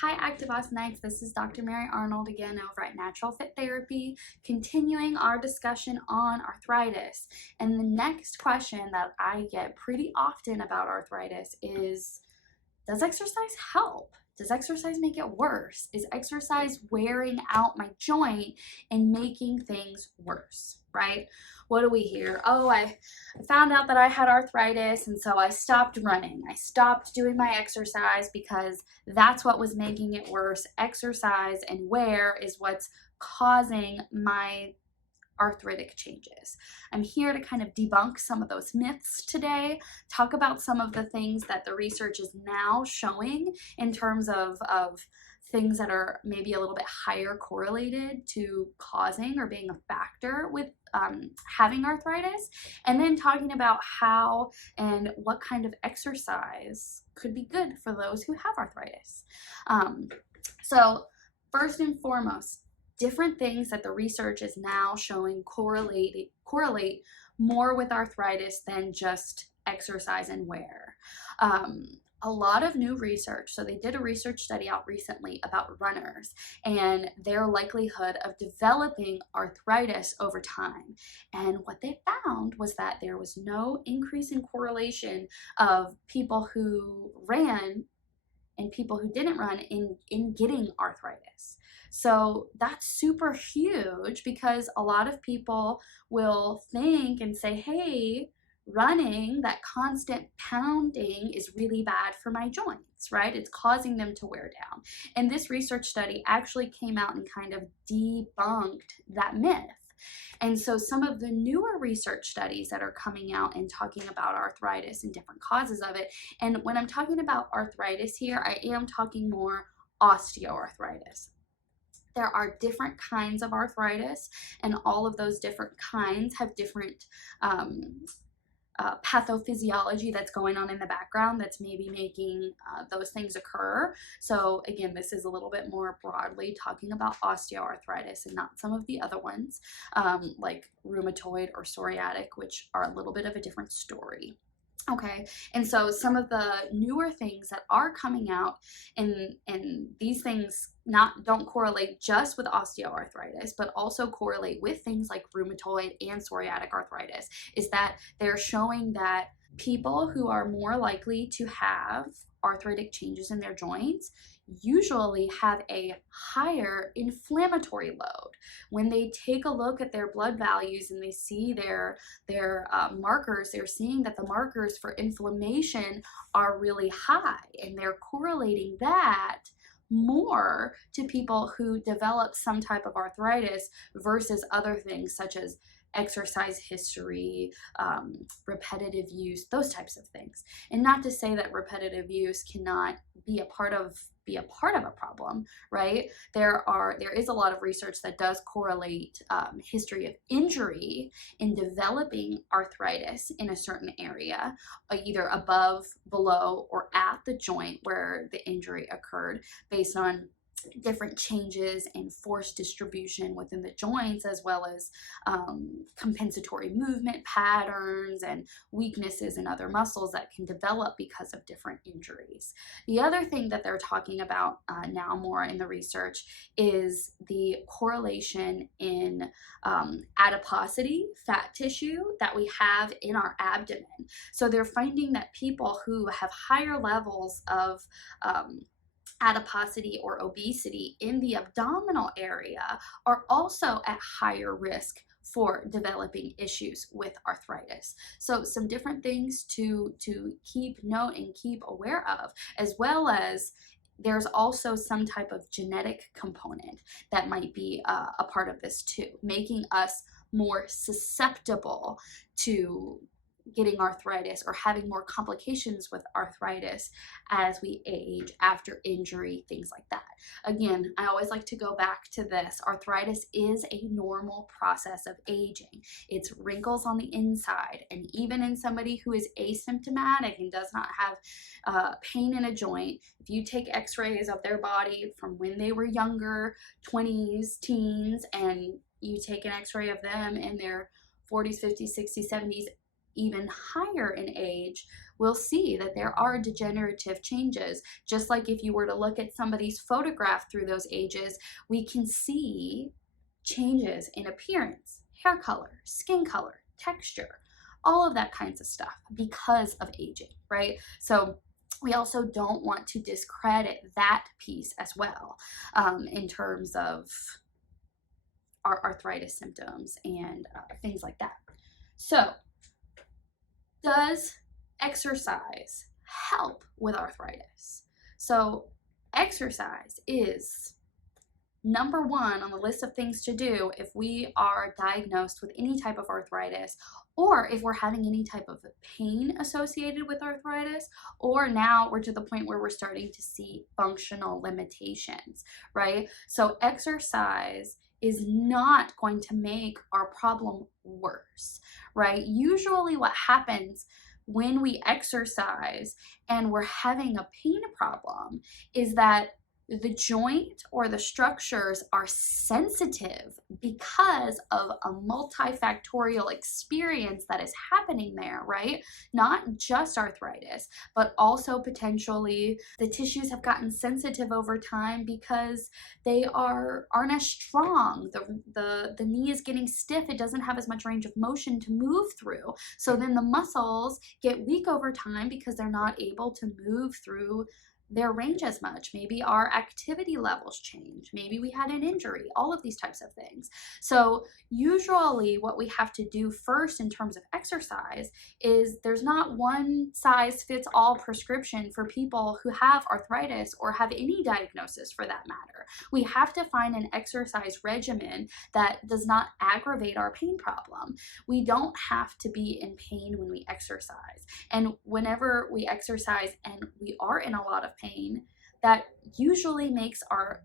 Hi, Active Austinites. This is Dr. Mary Arnold again over at Natural Fit Therapy, continuing our discussion on arthritis. And the next question that I get pretty often about arthritis is, does exercise help? Does exercise make it worse? Is exercise wearing out my joint and making things worse, right? What do we hear? Oh, I found out that I had arthritis, and so I stopped running. I stopped doing my exercise because that's what was making it worse. Exercise and wear is what's causing my arthritic changes. I'm here to kind of debunk some of those myths today, talk about some of the things that the research is now showing in terms of things that are maybe a little bit higher correlated to causing or being a factor with having arthritis, and then talking about how and what kind of exercise could be good for those who have arthritis. So first and foremost, different things that the research is now showing correlate more with arthritis than just exercise and wear. A lot of new research. So they did a research study out recently about runners and their likelihood of developing arthritis over time. And what they found was that there was no increase in correlation of people who ran and people who didn't run in getting arthritis. So that's super huge because a lot of people will think and say, hey, running, that constant pounding is really bad for my joints, right? It's causing them to wear down. And this research study actually came out and kind of debunked that myth. And so some of the newer research studies that are coming out and talking about arthritis and different causes of it, and when I'm talking about arthritis here, I am talking more osteoarthritis. There are different kinds of arthritis, and all of those different kinds have different pathophysiology that's going on in the background that's maybe making those things occur. So again, this is a little bit more broadly talking about osteoarthritis and not some of the other ones like rheumatoid or psoriatic, which are a little bit of a different story. Okay, and so some of the newer things that are coming out, and these things don't correlate just with osteoarthritis, but also correlate with things like rheumatoid and psoriatic arthritis, is that they're showing that people who are more likely to have arthritic changes in their joints usually have a higher inflammatory load. When they take a look at their blood values and they see their markers, they're seeing that the markers for inflammation are really high, and they're correlating that more to people who develop some type of arthritis versus other things such as exercise history, repetitive use, those types of things. And not to say that repetitive use cannot be a part of a problem, right? There is a lot of research that does correlate history of injury in developing arthritis in a certain area, either above, below, or at the joint where the injury occurred, based on different changes in force distribution within the joints, as well as compensatory movement patterns and weaknesses in other muscles that can develop because of different injuries. The other thing that they're talking about now more in the research is the correlation in adiposity, fat tissue that we have in our abdomen. So they're finding that people who have higher levels of adiposity or obesity in the abdominal area are also at higher risk for developing issues with arthritis. So some different things to keep note and keep aware of, as well as there's also some type of genetic component that might be a part of this too, making us more susceptible to getting arthritis or having more complications with arthritis as we age, after injury, things like that. Again, I always like to go back to this. Arthritis is a normal process of aging. It's wrinkles on the inside, and even in somebody who is asymptomatic and does not have pain in a joint, if you take x-rays of their body from when they were younger, 20s, teens, and you take an x-ray of them in their 40s, 50s, 60s, 70s, even higher in age, we'll see that there are degenerative changes. Just like if you were to look at somebody's photograph through those ages, we can see changes in appearance, hair color, skin color, texture, all of that kinds of stuff because of aging, right? So we also don't want to discredit that piece as well, in terms of our arthritis symptoms and things like that. So, does exercise help with arthritis? So, exercise is number one on the list of things to do if we are diagnosed with any type of arthritis, or if we're having any type of pain associated with arthritis, or now we're to the point where we're starting to see functional limitations, right? So exercise is not going to make our problem worse, right? Usually what happens when we exercise and we're having a pain problem is that the joint or the structures are sensitive because of a multifactorial experience that is happening there, right? Not just arthritis, but also potentially the tissues have gotten sensitive over time because they aren't as strong. The knee is getting stiff. It doesn't have as much range of motion to move through. So then the muscles get weak over time because they're not able to move through their range as much. Maybe our activity levels change. Maybe we had an injury, all of these types of things. So usually what we have to do first in terms of exercise is there's not one size fits all prescription for people who have arthritis or have any diagnosis for that matter. We have to find an exercise regimen that does not aggravate our pain problem. We don't have to be in pain when we exercise. And whenever we exercise and we are in a lot of pain, that usually makes our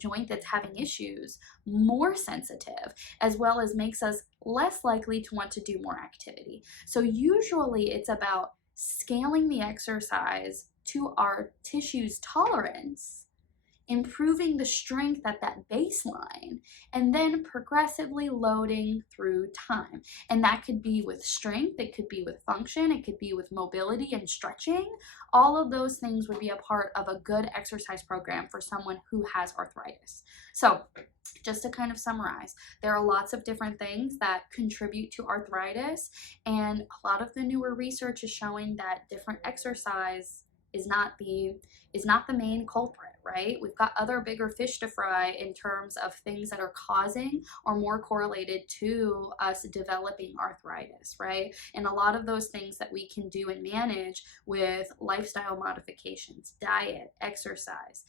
joint that's having issues more sensitive, as well as makes us less likely to want to do more activity. So usually it's about scaling the exercise to our tissue's tolerance, improving the strength at that baseline, and then progressively loading through time. And that could be with strength, it could be with function, it could be with mobility and stretching. All of those things would be a part of a good exercise program for someone who has arthritis. So just to kind of summarize, there are lots of different things that contribute to arthritis, and a lot of the newer research is showing that different exercise is not the main culprit, right? We've got other bigger fish to fry in terms of things that are causing or more correlated to us developing arthritis, right? And a lot of those things that we can do and manage with lifestyle modifications, diet, exercise,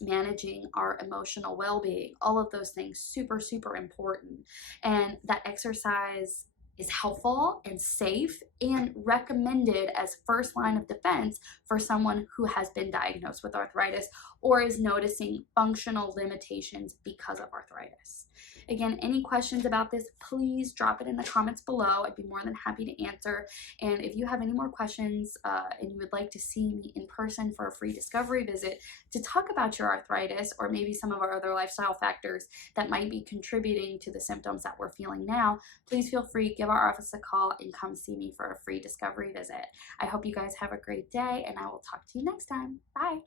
managing our emotional well-being, all of those things, super, super important. And that exercise is helpful and safe and recommended as first line of defense for someone who has been diagnosed with arthritis or is noticing functional limitations because of arthritis. Again, any questions about this, please drop it in the comments below. I'd be more than happy to answer. And if you have any more questions and you would like to see me in person for a free discovery visit to talk about your arthritis or maybe some of our other lifestyle factors that might be contributing to the symptoms that we're feeling now, please feel free, give our office a call and come see me for a free discovery visit. I hope you guys have a great day, and I will talk to you next time. Bye.